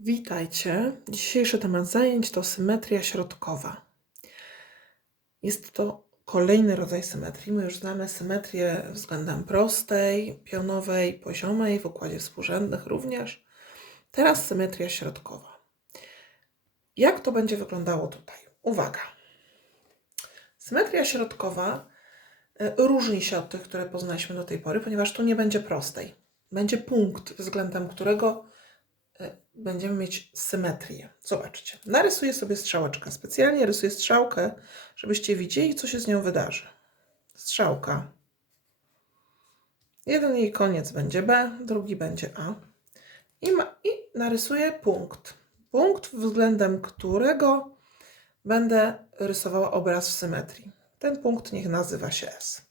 Witajcie. Dzisiejszy temat zajęć to symetria środkowa. Jest to kolejny rodzaj symetrii. My już znamy symetrię względem prostej, pionowej, poziomej, w układzie współrzędnych również. Teraz symetria środkowa. Jak to będzie wyglądało tutaj? Uwaga. Symetria środkowa e, różni się od tych, które poznaliśmy do tej pory, ponieważ tu nie będzie prostej. Będzie punkt, względem którego będziemy mieć symetrię. Zobaczcie. Narysuję sobie strzałeczkę. Specjalnie rysuję strzałkę, żebyście widzieli, co się z nią wydarzy. Strzałka. Jeden jej koniec będzie B, drugi będzie A. I, ma, I narysuję punkt. Punkt, względem którego będę rysowała obraz w symetrii. Ten punkt niech nazywa się S.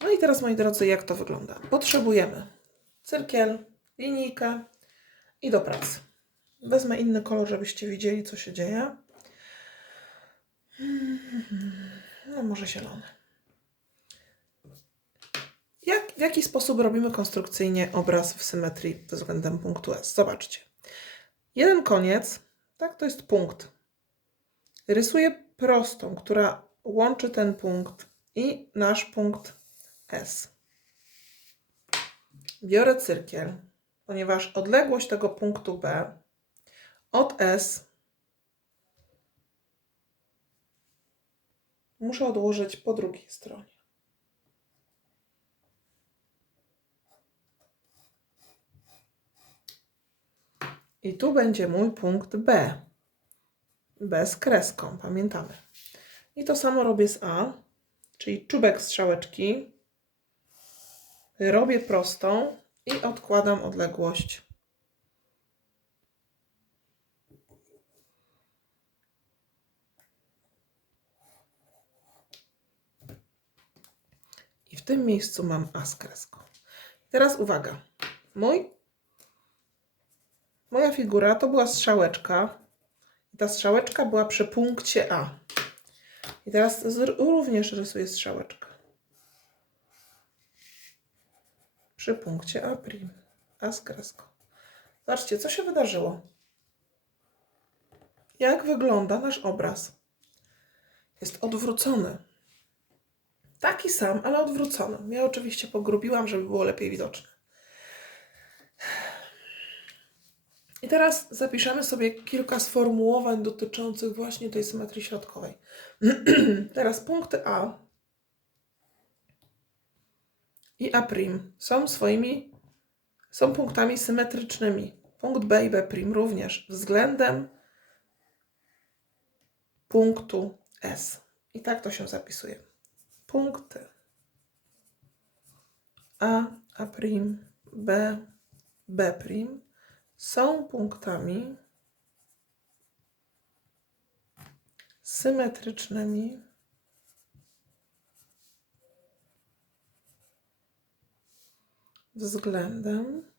No i teraz, moi drodzy, jak to wygląda? Potrzebujemy cyrkiel, linijkę i do pracy. Wezmę inny kolor, żebyście widzieli, co się dzieje. No, może zielony. Jak, w jaki sposób robimy konstrukcyjnie obraz w symetrii względem punktu S? Zobaczcie. Jeden koniec, tak, to jest punkt. Rysuję prostą, która łączy ten punkt i nasz punkt S. Biorę cyrkiel, ponieważ odległość tego punktu B od S muszę odłożyć po drugiej stronie. I tu będzie mój punkt B. B z kreską, pamiętamy. I to samo robię z A, czyli czubek strzałeczki. Robię prostą i odkładam odległość I w tym miejscu mam A. Teraz uwaga. Mój, moja figura to była strzałeczka. Ta strzałeczka była przy punkcie A. I teraz również rysuję strzałeczkę. Przy punkcie A'. A z kreską. Zobaczcie, co się wydarzyło. Jak wygląda nasz obraz? Jest odwrócony. Taki sam, ale odwrócony. Ja oczywiście pogrubiłam, żeby było lepiej widoczne. I teraz zapiszemy sobie kilka sformułowań dotyczących właśnie tej symetrii środkowej. teraz punkty A i A' są swoimi, są punktami symetrycznymi. Punkt B i B' również względem punktu S. I tak to się zapisuje punkty A, A', B, B' są punktami symetrycznymi względem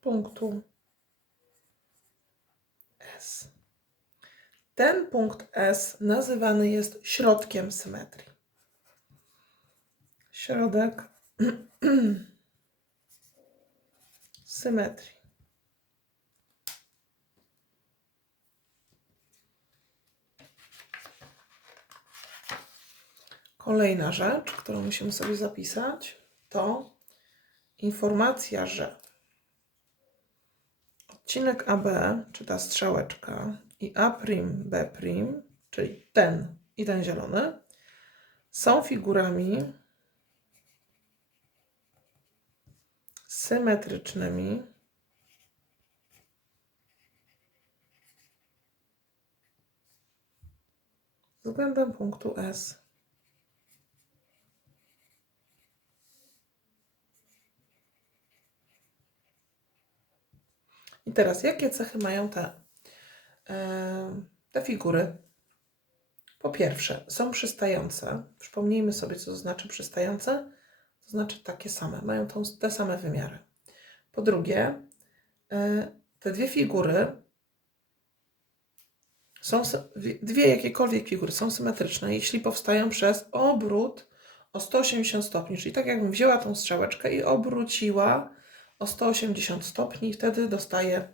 punktu S. Ten punkt S nazywany jest środkiem symetrii. Środek symetrii. Kolejna rzecz, którą musimy sobie zapisać, to informacja, że odcinek AB, czy ta strzałeczka, i A', B', czyli ten i ten zielony, są figurami symetrycznymi względem punktu S. I teraz, jakie cechy mają te te figury po pierwsze są przystające. Przypomnijmy sobie, co to znaczy przystające. To znaczy takie same, mają tą, te same wymiary. Po drugie, e, te dwie figury są dwie jakiekolwiek figury są symetryczne, jeśli powstają przez obrót o 180 stopni, czyli tak jakbym wzięła tą strzałeczkę i obróciła o 180 stopni wtedy dostaję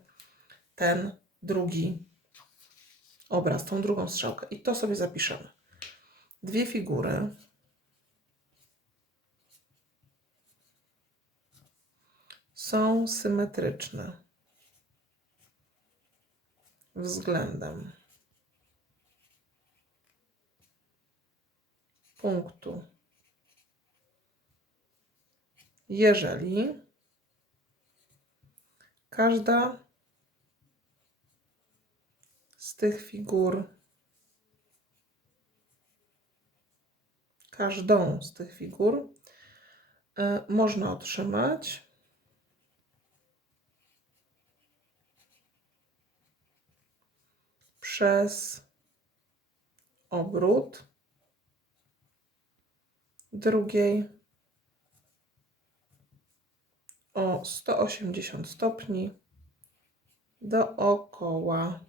ten drugi obraz, tą drugą strzałkę. I to sobie zapiszemy. Dwie figury. Są symetryczne względem punktu. Jeżeli każda z tych figur, każdą z tych figur e, można otrzymać. Przez obrót drugiej o 180 stopni dookoła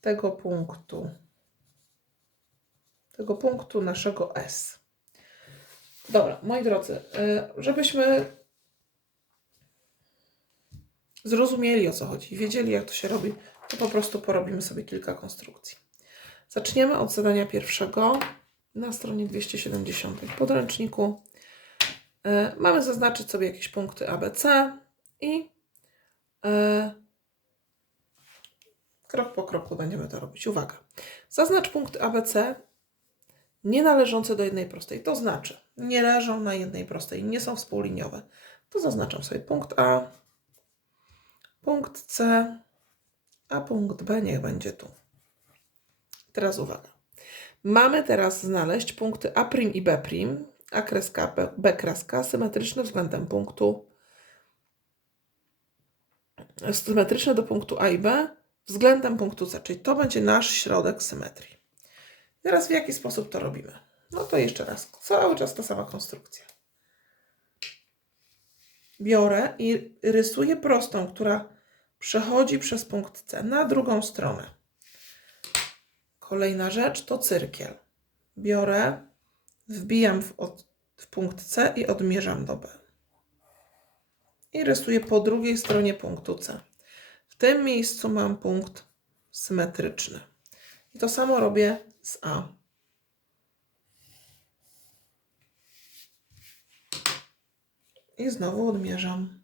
tego punktu, tego punktu naszego S. Dobra, moi drodzy, y, żebyśmy zrozumieli o co chodzi, wiedzieli jak to się robi, to po prostu porobimy sobie kilka konstrukcji. Zaczniemy od zadania pierwszego na stronie 270 w podręczniku. E, Mamy zaznaczyć sobie jakieś punkty ABC i e, krok po kroku będziemy to robić. Uwaga. Zaznacz punkty ABC nie należące do jednej prostej. To znaczy, nie leżą na jednej prostej, nie są współliniowe. To zaznaczam sobie punkt A, punkt C, a punkt B niech będzie tu. Teraz uwaga. Mamy teraz znaleźć punkty A' i B', A kreska, B, B kreska, symetryczne względem punktu, symetryczne do punktu A i B względem punktu C, czyli to będzie nasz środek symetrii. Teraz w jaki sposób to robimy? No to jeszcze raz, cały czas ta sama konstrukcja. Biorę i rysuję prostą, która przechodzi przez punkt C na drugą stronę. Kolejna rzecz to cyrkiel. Biorę, wbijam w, od, w punkt C i odmierzam do B. I rysuję po drugiej stronie punktu C. W tym miejscu mam punkt symetryczny. I to samo robię z A. I znowu odmierzam.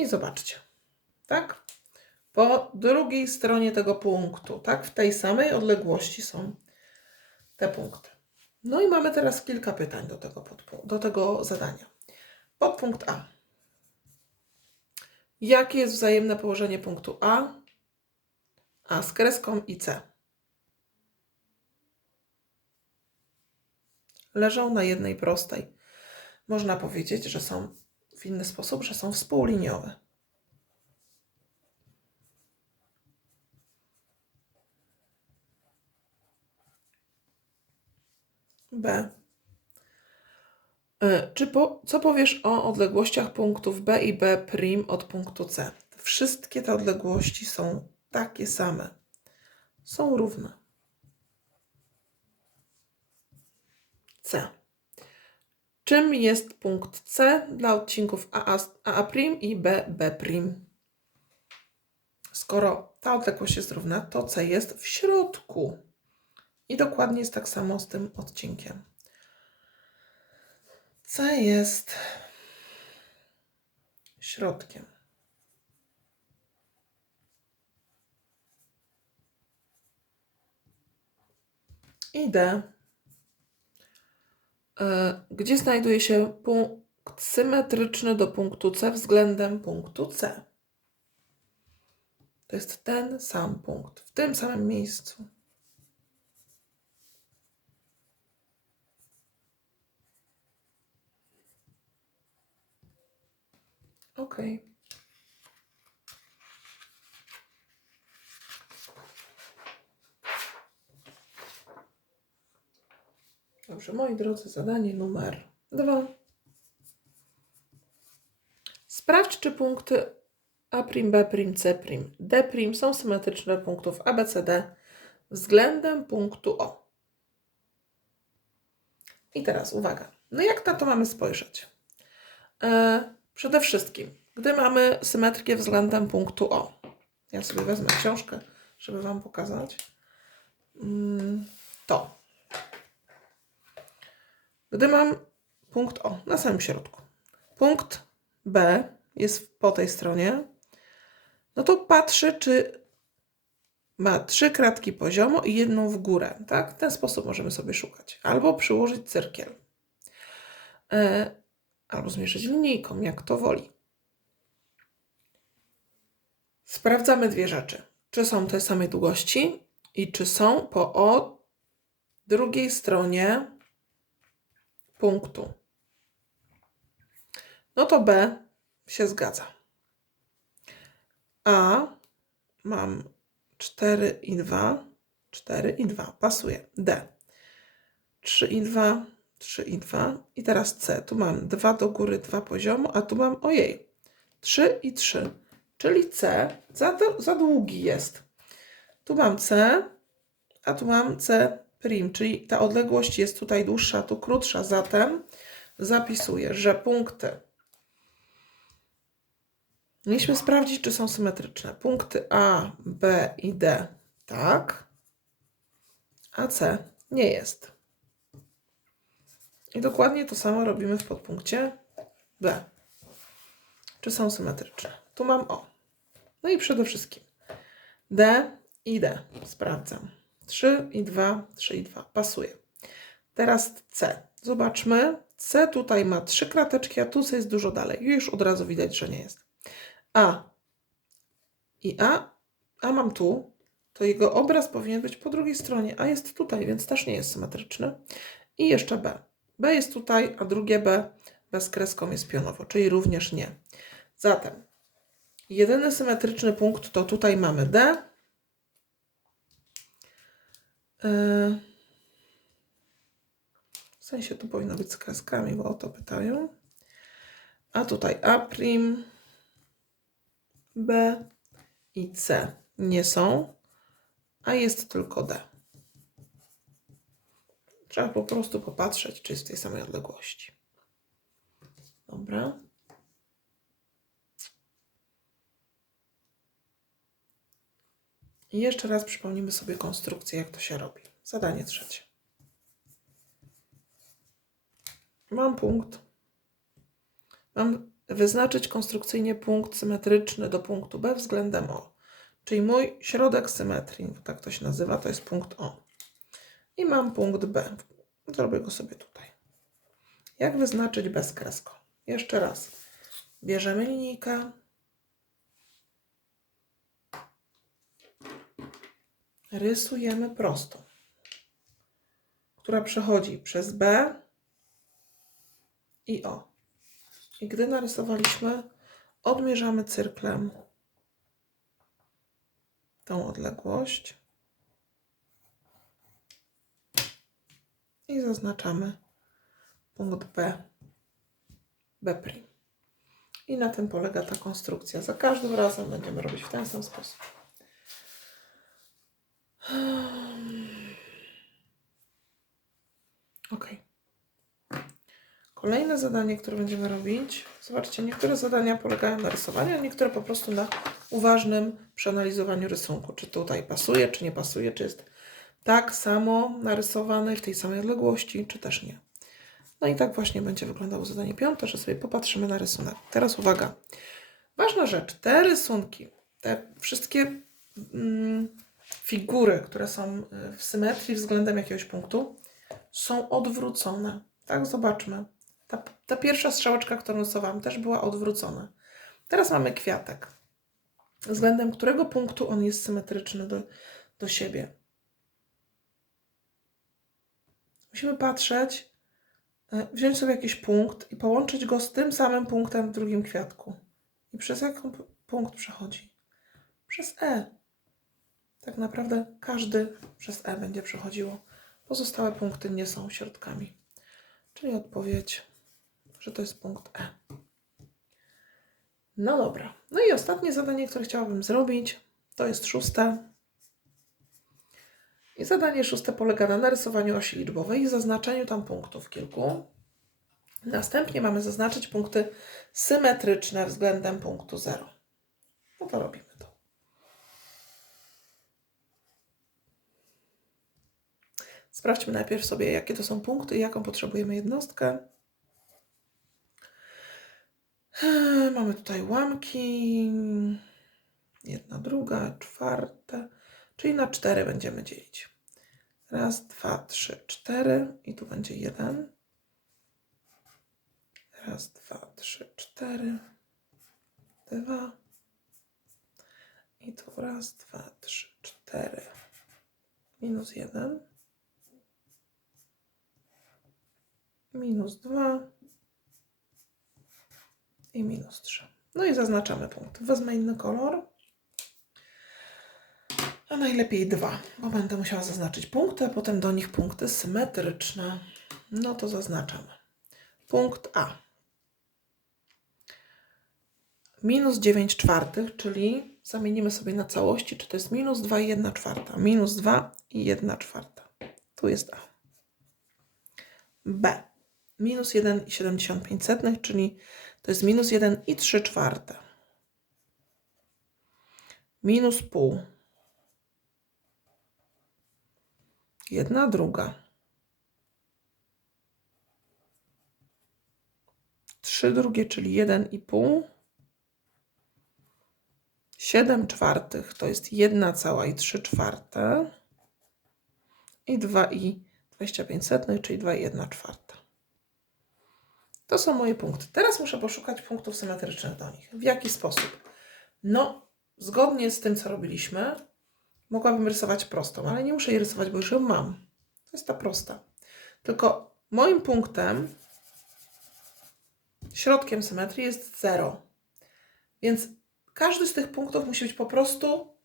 I zobaczcie, tak? Po drugiej stronie tego punktu, tak? W tej samej odległości są te punkty. No i mamy teraz kilka pytań do tego, do tego zadania. Podpunkt A. Jakie jest wzajemne położenie punktu A, A z kreską i C? Leżą na jednej prostej. Można powiedzieć, że są w inny sposób, że są współliniowe. B. E, Czy po, co powiesz o odległościach punktów B i B' od punktu C? Wszystkie te odległości są takie same. Są równe. C. Czym jest punkt C dla odcinków AA, i BB'? Skoro ta odległość jest równa, to C jest w środku. I dokładnie jest tak samo z tym odcinkiem. C jest środkiem. I D. E, Gdzie znajduje się punkt symetryczny do punktu C względem punktu C? To jest ten sam punkt, w tym samym miejscu. Ok. Dobrze, moi drodzy, zadanie numer dwa. Sprawdź, czy punkty A', B', C', D' są symetryczne punktów A, B, C, D względem punktu O. I teraz uwaga. No jak na to mamy spojrzeć? E, przede wszystkim, gdy mamy symetrię względem punktu O. Ja sobie wezmę książkę, żeby Wam pokazać. Mm, to. Gdy mam punkt O na samym środku, punkt B jest po tej stronie, no to patrzę, czy ma trzy kratki poziomo i jedną w górę. Tak? W ten sposób możemy sobie szukać. Albo przyłożyć cyrkiel. E, albo zmierzyć linijką, jak to woli. Sprawdzamy dwie rzeczy. Czy są te samej długości i czy są po o drugiej stronie punktu. No to B się zgadza. A mam 4 i 2, 4 i 2, pasuje. D 3 i 2, 3 i 2 i teraz C. Tu mam 2 do góry, 2 poziomu, a tu mam, ojej, 3 i 3, czyli C za, za długi jest. Tu mam C, a tu mam C prim, czyli ta odległość jest tutaj dłuższa, tu krótsza, zatem zapisuję, że punkty Mieliśmy sprawdzić, czy są symetryczne. Punkty A, B i D tak, a C nie jest. I dokładnie to samo robimy w podpunkcie B. Czy są symetryczne? Tu mam O. No i przede wszystkim D i D. Sprawdzam. 3 i 2, 3 i 2. Pasuje. Teraz C. Zobaczmy. C tutaj ma trzy krateczki, a tu jest dużo dalej. Już od razu widać, że nie jest. A i A, A mam tu, to jego obraz powinien być po drugiej stronie, a jest tutaj, więc też nie jest symetryczny. I jeszcze B. B jest tutaj, a drugie B bez kreską jest pionowo, czyli również nie. Zatem jedyny symetryczny punkt to tutaj mamy D. Yy, w sensie tu powinno być z kreskami, bo o to pytają. A tutaj A'. B i C nie są, a jest tylko D. Trzeba po prostu popatrzeć, czy jest w tej samej odległości. Dobra. I jeszcze raz przypomnimy sobie konstrukcję, jak to się robi. Zadanie trzecie. Mam punkt. Mam wyznaczyć konstrukcyjnie punkt symetryczny do punktu B względem O. Czyli mój środek symetrii, tak to się nazywa, to jest punkt O. I mam punkt B. Zrobię go sobie tutaj. Jak wyznaczyć bez kreską? Jeszcze raz. Bierzemy linijkę. Rysujemy prostą, która przechodzi przez B i O. I gdy narysowaliśmy, odmierzamy cyrklem tą odległość i zaznaczamy punkt B, B'. I na tym polega ta konstrukcja. Za każdym razem będziemy robić w ten sam sposób. Kolejne zadanie, które będziemy robić, zobaczcie, niektóre zadania polegają na rysowaniu, a niektóre po prostu na uważnym przeanalizowaniu rysunku. Czy tutaj pasuje, czy nie pasuje, czy jest tak samo narysowane w tej samej odległości, czy też nie. No i tak właśnie będzie wyglądało zadanie piąte, że sobie popatrzymy na rysunek. Teraz uwaga. Ważna rzecz, te rysunki, te wszystkie mm, figury, które są w symetrii względem jakiegoś punktu, są odwrócone. Tak, zobaczmy. Ta, ta pierwsza strzałeczka, którą rysowałam, też była odwrócona. Teraz mamy kwiatek, względem którego punktu on jest symetryczny do, do siebie. Musimy patrzeć, e, wziąć sobie jakiś punkt i połączyć go z tym samym punktem w drugim kwiatku. I przez jaki punkt przechodzi? Przez E. Tak naprawdę każdy przez E będzie przechodziło. Pozostałe punkty nie są środkami. Czyli odpowiedź że to jest punkt E. No dobra. No i ostatnie zadanie, które chciałabym zrobić, to jest szóste. I zadanie szóste polega na narysowaniu osi liczbowej i zaznaczeniu tam punktów kilku. Następnie mamy zaznaczyć punkty symetryczne względem punktu 0. No to robimy to. Sprawdźmy najpierw sobie, jakie to są punkty i jaką potrzebujemy jednostkę. Eee, Mamy tutaj łamki. Jedna, druga, czwarta. Czyli na cztery będziemy dzielić. Raz, dwa, trzy, cztery. I tu będzie jeden. Raz, dwa, trzy, cztery. Dwa. I tu raz, dwa, trzy, cztery. Minus jeden. Minus dwa. I minus trzy. No i zaznaczamy punkt. Wezmę inny kolor. A najlepiej dwa, bo będę musiała zaznaczyć punkty, a potem do nich punkty symetryczne. No to zaznaczamy. Punkt A. Minus 9 czwartych, czyli zamienimy sobie na całości, czy to jest minus 2 i 1 czwarta. Minus 2 i 1 czwarta. Tu jest A. B. Minus 1,75, czyli to jest minus 1 i 3 czwarte. Minus pół. Jedna druga. Trzy drugie, czyli jeden i pół. Siedem czwartych to jest jedna cała i trzy czwarte. I dwa i 25 setnych, czyli dwa i jedna czwarta. To są moje punkty. Teraz muszę poszukać punktów symetrycznych do nich. W jaki sposób? No, zgodnie z tym, co robiliśmy, mogłabym rysować prostą, ale nie muszę jej rysować, bo już ją mam. To jest ta prosta. Tylko moim punktem, środkiem symetrii jest 0. Więc każdy z tych punktów musi być po prostu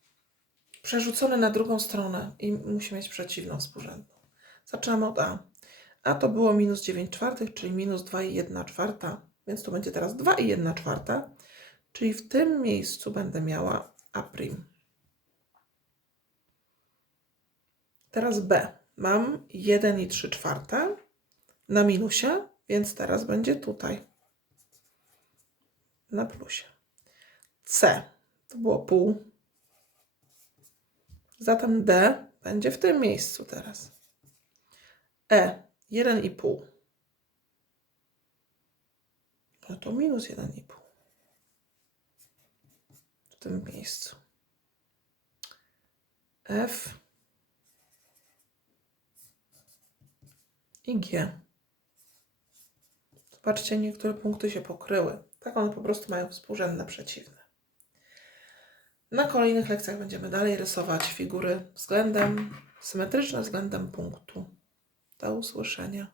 przerzucony na drugą stronę i musi mieć przeciwną współrzędną. Zaczynamy od A. A to było minus 9 czwartych, czyli minus 2 i 1 czwarta, więc to będzie teraz 2 i 1 czwarta, czyli w tym miejscu będę miała A'. Teraz B. Mam 1 i 3 czwarte na minusie, więc teraz będzie tutaj na plusie. C. To było pół. Zatem D będzie w tym miejscu teraz. E. 1,5. No to minus 1,5. W tym miejscu. F. i G. Zobaczcie, niektóre punkty się pokryły. Tak one po prostu mają współrzędne przeciwne. Na kolejnych lekcjach będziemy dalej rysować figury względem symetryczne względem punktu. Do usłyszenia.